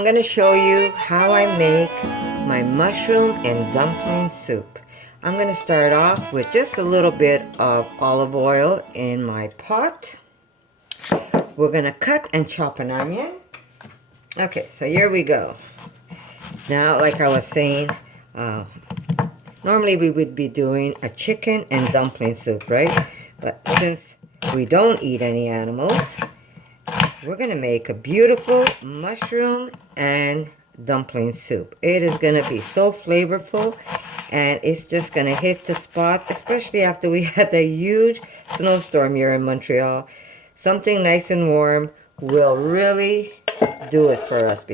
I'm gonna show you how I make my mushroom and dumpling soup. I'm gonna start off with just a little bit of olive oil in my pot. We're gonna cut and chop an onion. Okay, so here we go. Now, like I was saying, normally we would be doing a chicken and dumpling soup, right? But since we don't eat any animals, we're gonna make a beautiful mushroom and dumpling soup. It is gonna be so flavorful, and it's just gonna hit the spot, especially after we had a huge snowstorm here in Montreal. Something nice and warm will really do it for us,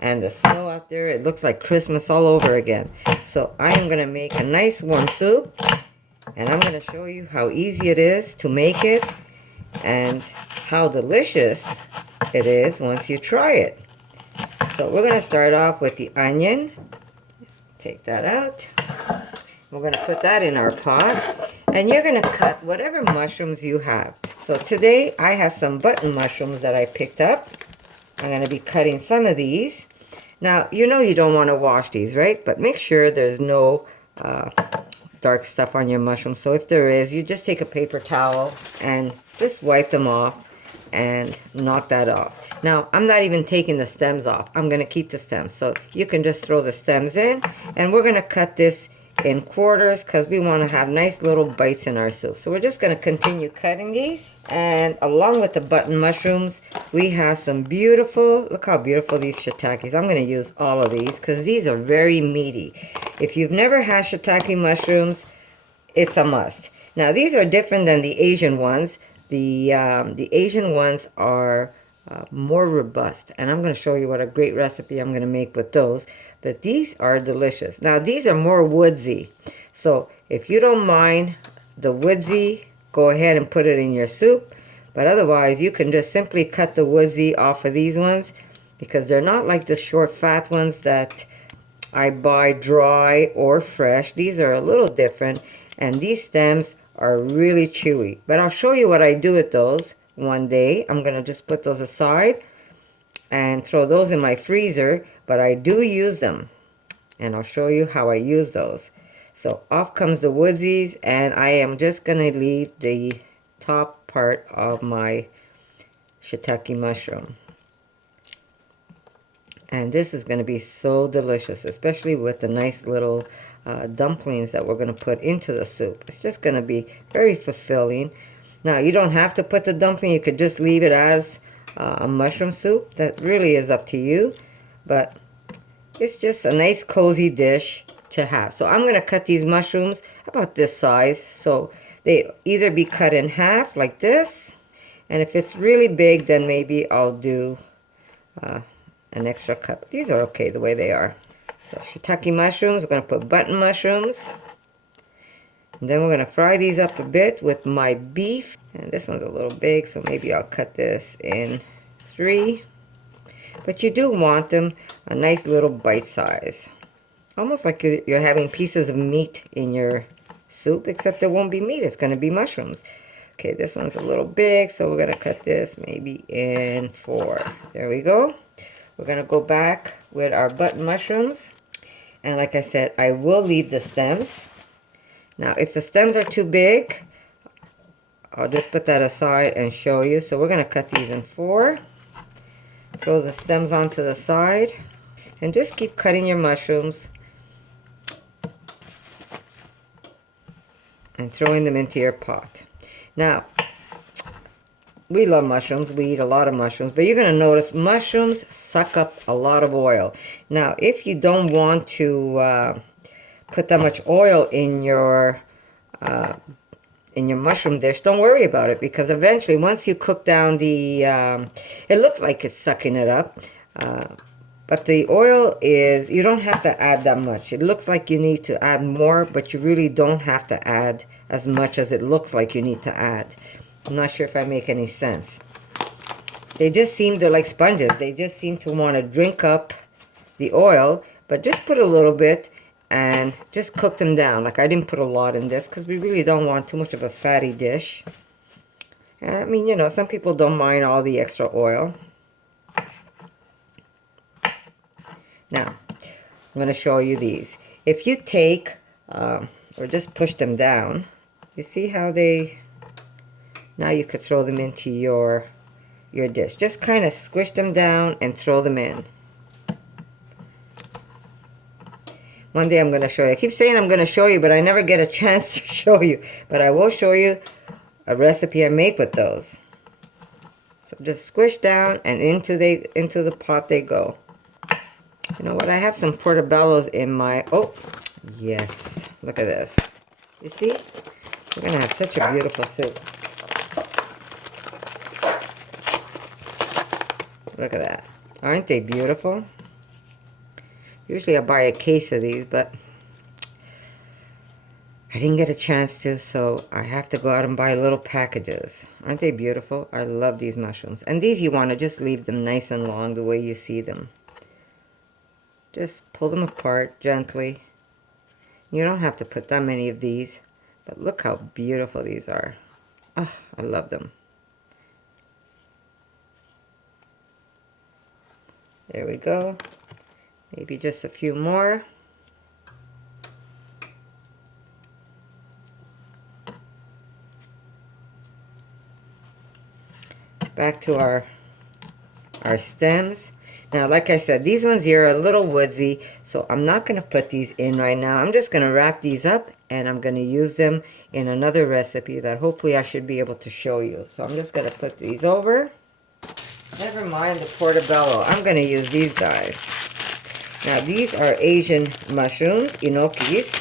and the snow out there, it looks like Christmas all over again. So I am gonna make a nice warm soup, and I'm gonna show you how easy it is to make it and how delicious it is once you try it. So we're gonna start off with the onion. Take that out. We're gonna put that in our pot, and you're gonna cut whatever mushrooms you have. So today I have some button mushrooms that I picked up. I'm gonna be cutting some of these. Now, you know you don't want to wash these, right? But make sure there's no dark stuff on your mushrooms. So if there is, you just take a paper towel and just wipe them off and knock that off. Now, I'm not even taking the stems off. I'm going to keep the stems. So you can just throw the stems in, and we're going to cut this in quarters because we want to have nice little bites in our soup. So we're just going to continue cutting these. And along with the button mushrooms, we have some beautiful, look how beautiful these shiitakes. I'm going to use all of these because these are very meaty. If you've never had shiitake mushrooms, it's a must. Now, these are different than the Asian ones. The Asian ones are more robust, and I'm going to show you what a great recipe I'm going to make with those. But these are delicious. Now, these are more woodsy. So if you don't mind the woodsy, go ahead and put it in your soup. But otherwise, you can just simply cut the woodsy off of these ones because they're not like the short, fat ones that I buy dry or fresh. These are a little different, and these stems are really chewy. But I'll show you what I do with those one day. I'm going to just put those aside and throw those in my freezer, but I do use them, and I'll show you how I use those. So off comes the woodsies, and I am just going to leave the top part of my shiitake mushroom. And this is going to be so delicious, especially with the nice little dumplings that we're going to put into the soup. It's just going to be very fulfilling. Now, you don't have to put the dumpling. You could just leave it as a mushroom soup. That really is up to you. But it's just a nice cozy dish to have. So I'm going to cut these mushrooms about this size. So they either be cut in half like this. And if it's really big, then maybe I'll do an extra cut. These are okay the way they are. So shiitake mushrooms, we're going to put button mushrooms. And then we're going to fry these up a bit with my beef. And this one's a little big, so maybe I'll cut this in 3. But you do want them a nice little bite size. Almost like you're having pieces of meat in your soup, except it won't be meat, it's going to be mushrooms. Okay, this one's a little big, so we're going to cut this maybe in 4. There we go. We're going to go back with our button mushrooms. And like I said, I will leave the stems. Now, if the stems are too big, I'll just put that aside and show you. So we're going to cut these in 4. Throw the stems onto the side. And just keep cutting your mushrooms and throwing them into your pot. Now, we love mushrooms. We eat a lot of mushrooms. But you're going to notice mushrooms suck up a lot of oil. Now, if you don't want to put that much oil in your mushroom dish, don't worry about it, because eventually once you cook down the it looks like it's sucking it up, but the oil is, you don't have to add that much. It looks like you need to add more, but you really don't have to add as much as it looks like you need to add. I'm not sure if I make any sense. They just seem to like sponges. They just seem to want to drink up the oil, but just put a little bit and just cook them down. Like, I didn't put a lot in this because we really don't want too much of a fatty dish. And I mean, you know, some people don't mind all the extra oil. Now, I'm going to show you these. If you take, or just push them down, you see how they, now you could throw them into your dish. Just kind of squish them down and throw them in. One day I'm going to show you. I keep saying I'm going to show you, but I never get a chance to show you. But I will show you a recipe I make with those. So just squish down and into the pot they go. You know what? I have some portobellos in my... Oh, yes. Look at this. You see? We're going to have such a beautiful soup. Look at that. Aren't they beautiful? Usually I buy a case of these, but I didn't get a chance to, so I have to go out and buy little packages. Aren't they beautiful? I love these mushrooms. And these you want to just leave them nice and long the way you see them. Just pull them apart gently. You don't have to put that many of these, but look how beautiful these are. Oh, I love them. There we go. Maybe just a few more. Back to our stems. Now, like I said, these ones here are a little woodsy, so I'm not going to put these in right now. I'm just going to wrap these up, and I'm going to use them in another recipe that hopefully I should be able to show you. So I'm just going to put these over. Never mind the portobello. I'm going to use these guys. Now, these are Asian mushrooms, enokis.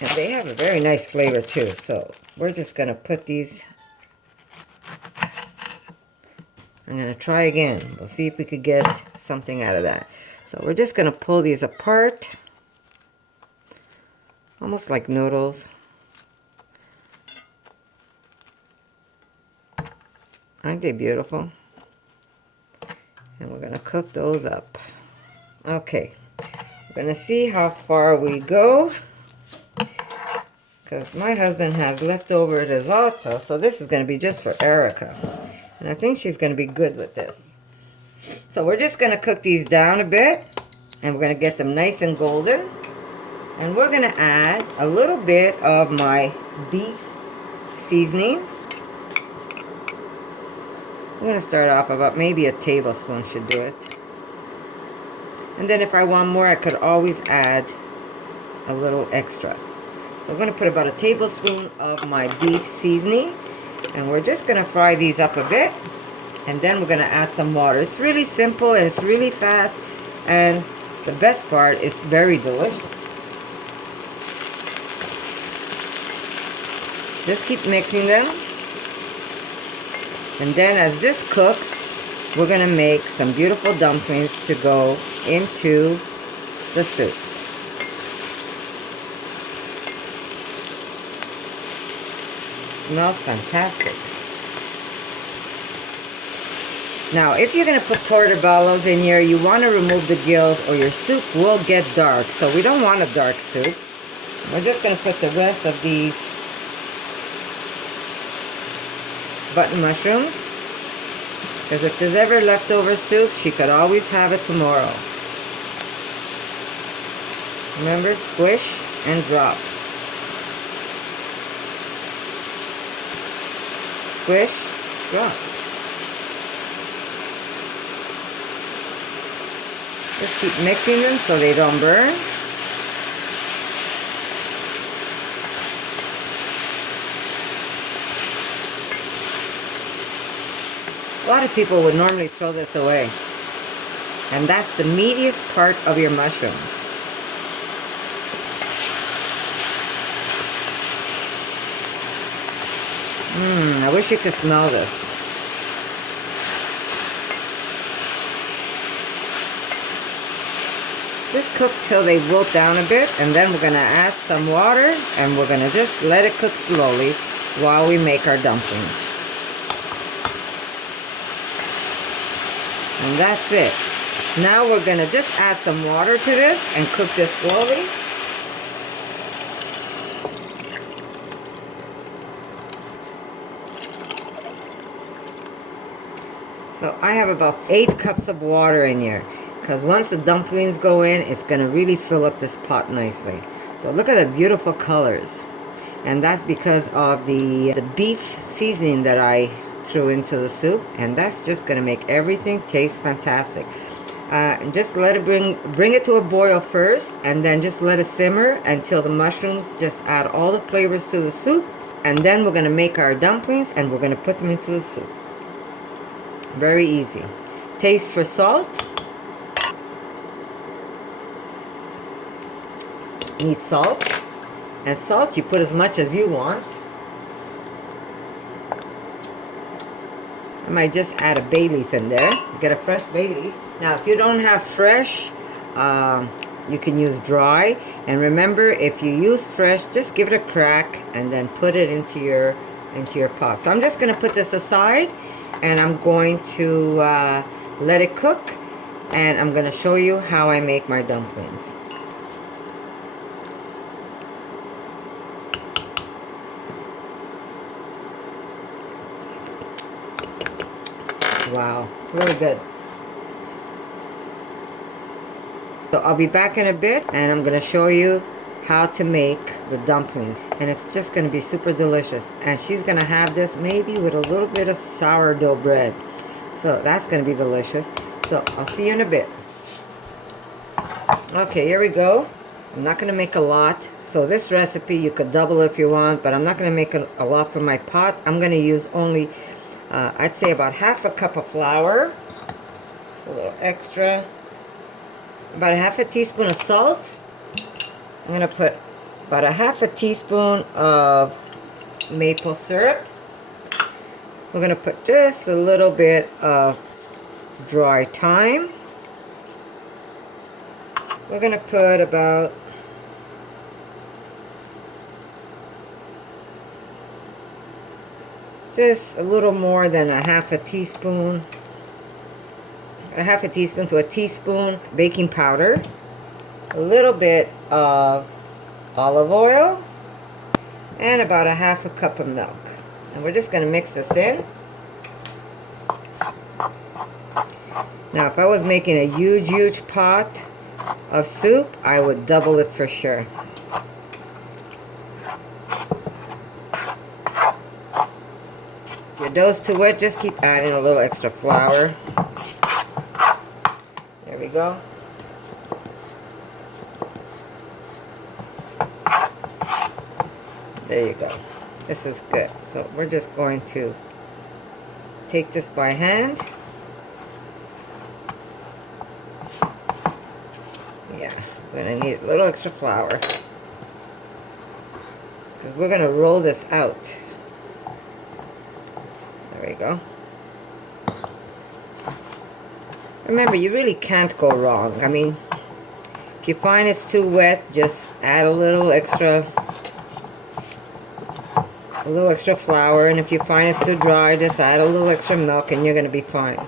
And they have a very nice flavor, too. So we're just going to put these... I'm going to try again. We'll see if we could get something out of that. So we're just going to pull these apart. Almost like noodles. Aren't they beautiful? And we're going to cook those up. Okay. We're going to see how far we go. Because my husband has leftover risotto. So this is going to be just for Erica. And I think she's going to be good with this. So we're just going to cook these down a bit. And we're going to get them nice and golden. And we're going to add a little bit of my beef seasoning. I'm going to start off about maybe a tablespoon should do it. And then if I want more, I could always add a little extra. So I'm going to put about a tablespoon of my beef seasoning. And we're just going to fry these up a bit. And then we're going to add some water. It's really simple and it's really fast. And the best part, it's very delicious. Just keep mixing them. And then as this cooks, we're going to make some beautiful dumplings to go into the soup. Smells fantastic. Now, if you're going to put portobellos in here, you want to remove the gills or your soup will get dark. So we don't want a dark soup. We're just going to put the rest of these button mushrooms. Because if there's ever leftover soup, she could always have it tomorrow. Remember, squish and drop. Squish, drop. Just keep mixing them so they don't burn. A lot of people would normally throw this away. And that's the meatiest part of your mushroom. I wish you could smell this. Just cook till they wilt down a bit, and then we're going to add some water, and we're going to just let it cook slowly while we make our dumplings. And that's it. Now we're going to just add some water to this and cook this slowly. So I have about 8 cups of water in here, because once the dumplings go in, it's going to really fill up this pot nicely. So look at the beautiful colors. And that's because of the beef seasoning that I threw into the soup. And that's just going to make everything taste fantastic. Just let it bring it to a boil first, and then just let it simmer until the mushrooms just add all the flavors to the soup. And then we're going to make our dumplings, and we're going to put them into the soup. Very easy. Taste for salt. Need salt. And salt, you put as much as you want. I might just add a bay leaf in there. Get a fresh bay leaf. Now, if you don't have fresh, you can use dry. And remember, if you use fresh, just give it a crack and then put it into your pot. So I'm just going to put this aside, and I'm going to let it cook, and I'm going to show you how I make my dumplings. Wow, really good. So I'll be back in a bit, and I'm going to show you how to make the dumplings. And it's just going to be super delicious. And she's going to have this maybe with a little bit of sourdough bread. So that's going to be delicious. So I'll see you in a bit. Okay, here we go. I'm not going to make a lot. So this recipe, you could double if you want, but I'm not going to make a lot for my pot. I'm going to use only, I'd say about half a cup of flour. Just a little extra. About a half a teaspoon of salt. I'm going to put about a half a teaspoon of maple syrup. We're going to put just a little bit of dry thyme. We're going to put about just a little more than a half a teaspoon to a teaspoon baking powder, a little bit of olive oil, and about a half a cup of milk. And we're just going to mix this in. Now, if I was making a huge pot of soup, I would double it for sure. If your dough's too wet, just keep adding a little extra flour. There we go. There you go. This is good. So we're just going to take this by hand. Yeah, we're going to need a little extra flour, because we're going to roll this out. There we go. Remember, you really can't go wrong. I mean, if you find it's too wet, just add a little extra flour, and if you find it's too dry, just add a little extra milk, and you're going to be fine.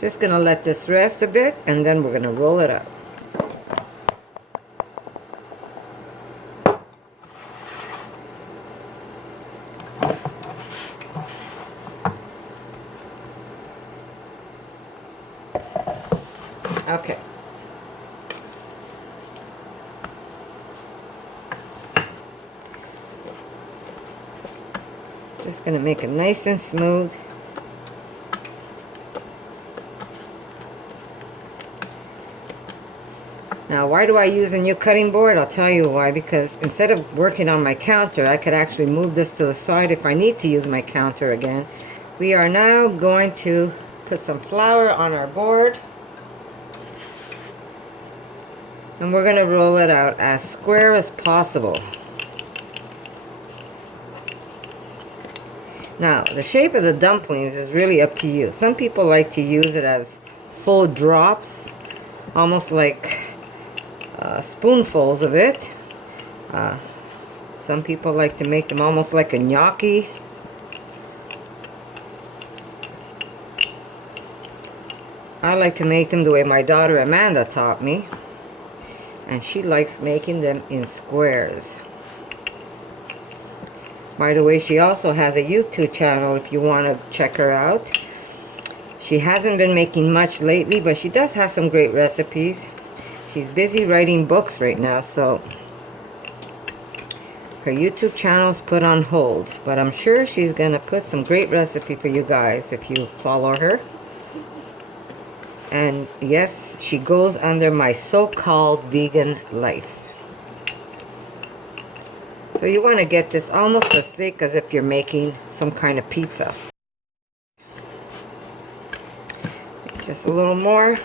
Just gonna let this rest a bit, and then we're gonna roll it up. Okay. Just gonna make it nice and smooth. Now, why do I use a new cutting board? I'll tell you why. Because instead of working on my counter, I could actually move this to the side if I need to use my counter again. We are now going to put some flour on our board. And we're going to roll it out as square as possible. Now, the shape of the dumplings is really up to you. Some people like to use it as full drops, almost like spoonfuls of it. Some people like to make them almost like a gnocchi. I like to make them the way my daughter Amanda taught me. And she likes making them in squares. By the way, she also has a YouTube channel if you want to check her out. She hasn't been making much lately, but she does have some great recipes. She's busy writing books right now, so her YouTube channel is put on hold. But I'm sure she's going to put some great recipe for you guys if you follow her. And yes, she goes under my so-called vegan life. So you want to get this almost as thick as if you're making some kind of pizza. Just a little more.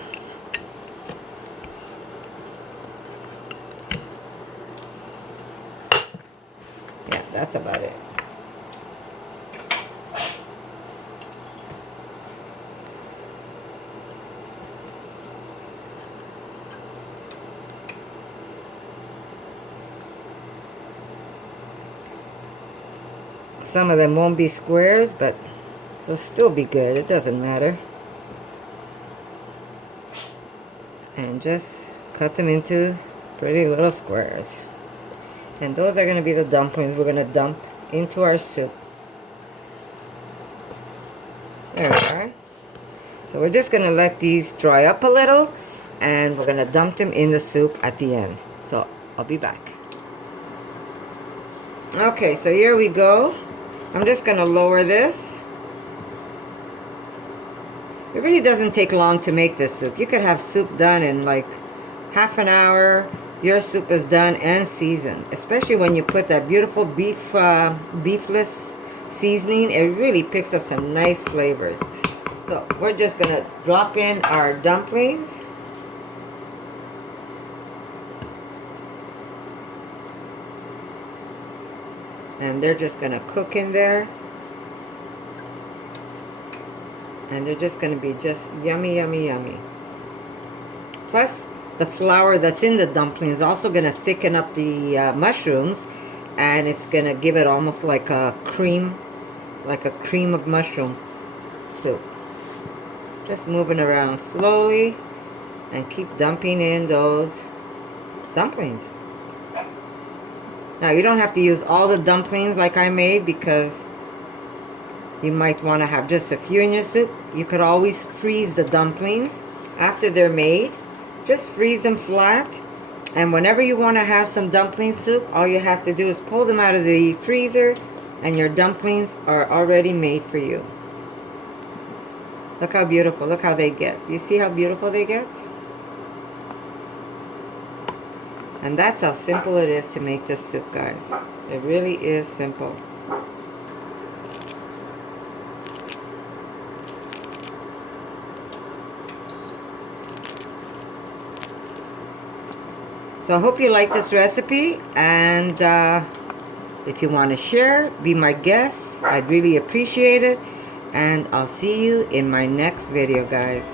Yeah, that's about it. Some of them won't be squares, but they'll still be good. It doesn't matter. And just cut them into pretty little squares. And those are going to be the dumplings we're going to dump into our soup. There we are. So we're just going to let these dry up a little, and we're going to dump them in the soup at the end. So I'll be back. Okay, so here we go. I'm just going to lower this. It really doesn't take long to make this soup. You could have soup done in like half an hour. Your soup is done and seasoned. Especially when you put that beautiful beefless seasoning. It really picks up some nice flavors. So we're just going to drop in our dumplings. And they're just going to cook in there. And they're just going to be just yummy, yummy, yummy. Plus, the flour that's in the dumpling is also going to thicken up the mushrooms. And it's going to give it almost like a cream of mushroom soup. Just moving around slowly. And keep dumping in those dumplings. Now, you don't have to use all the dumplings like I made because you might want to have just a few in your soup. You could always freeze the dumplings after they're made. Just freeze them flat. And whenever you want to have some dumpling soup, all you have to do is pull them out of the freezer and your dumplings are already made for you. Look how beautiful. Look how they get. You see how beautiful they get? And that's how simple it is to make this soup, guys. It really is simple. So I hope you like this recipe, and if you want to share, be my guest. I'd really appreciate it, and I'll see you in my next video, guys.